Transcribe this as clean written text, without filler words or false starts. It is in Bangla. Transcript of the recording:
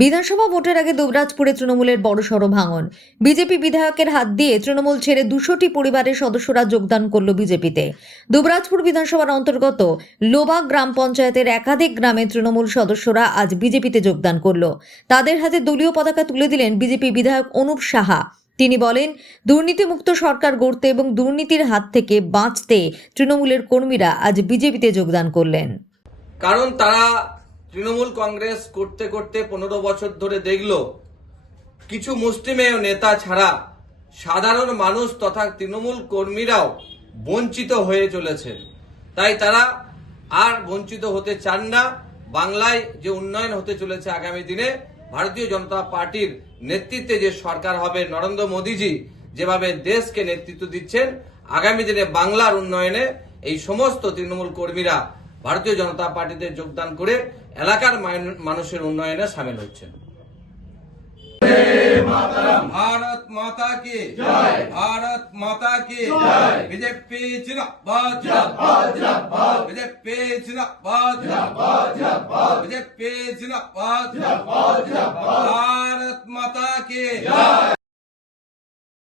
বিধানসভা ভোটের আগে দুবরাজপুরে তৃণমূলের বড়সড় ভাঙন। বিজেপি বিধায়কের হাত দিয়ে তৃণমূল ছেড়ে 200টি পরিবারের সদস্যরা যোগদান করল বিজেপিতে। দুবরাজপুর বিধানসভার অন্তর্গত লোবা গ্রাম পঞ্চায়েতের একাধিক গ্রামে তৃণমূল সদস্যরা আজ বিজেপিতে যোগদান করল। তাদের হাতে দলীয় পতাকা তুলে দিলেন বিজেপি বিধায়ক অনুপ সাহা। তিনি বলেন, দুর্নীতিমুক্ত সরকার গড়তে এবং দুর্নীতির হাত থেকে বাঁচতে তৃণমূলের কর্মীরা আজ বিজেপিতে যোগদান করলেন। কারণ তারা তৃণমূল কংগ্রেস করতে করতে 15 বছর ধরে দেখলো কিছু মুষ্টিমেয় নেতা ছাড়া সাধারণ মানুষ তথা তৃণমূল কর্মীরাও বঞ্চিত হয়ে চলেছে। তাই তারা আর বঞ্চিত হতে চান না। বাংলায় যে উন্নয়ন হতে চলেছে আগামী দিনে, ভারতীয় জনতা পার্টির নেতৃত্বে যে সরকার হবে, নরেন্দ্র মোদীজি যেভাবে দেশকে নেতৃত্ব দিচ্ছেন, আগামী দিনে বাংলার উন্নয়নে এই সমস্ত তৃণমূল কর্মীরা ভারতীয় জনতা পার্টিতে যোগদান করে এলাকার মানুষের উন্নয়নে সামিল হচ্ছেন। भारत माता की जय, भारत माता की जय, बीजेपी जिंदाबाद जिंदाबाद जिंदाबाद, बीजेपी जिंदाबाद जिंदाबाद जिंदाबाद, बीजेपी जिंदाबाद जिंदाबाद जिंदाबाद, भारत माता की जय।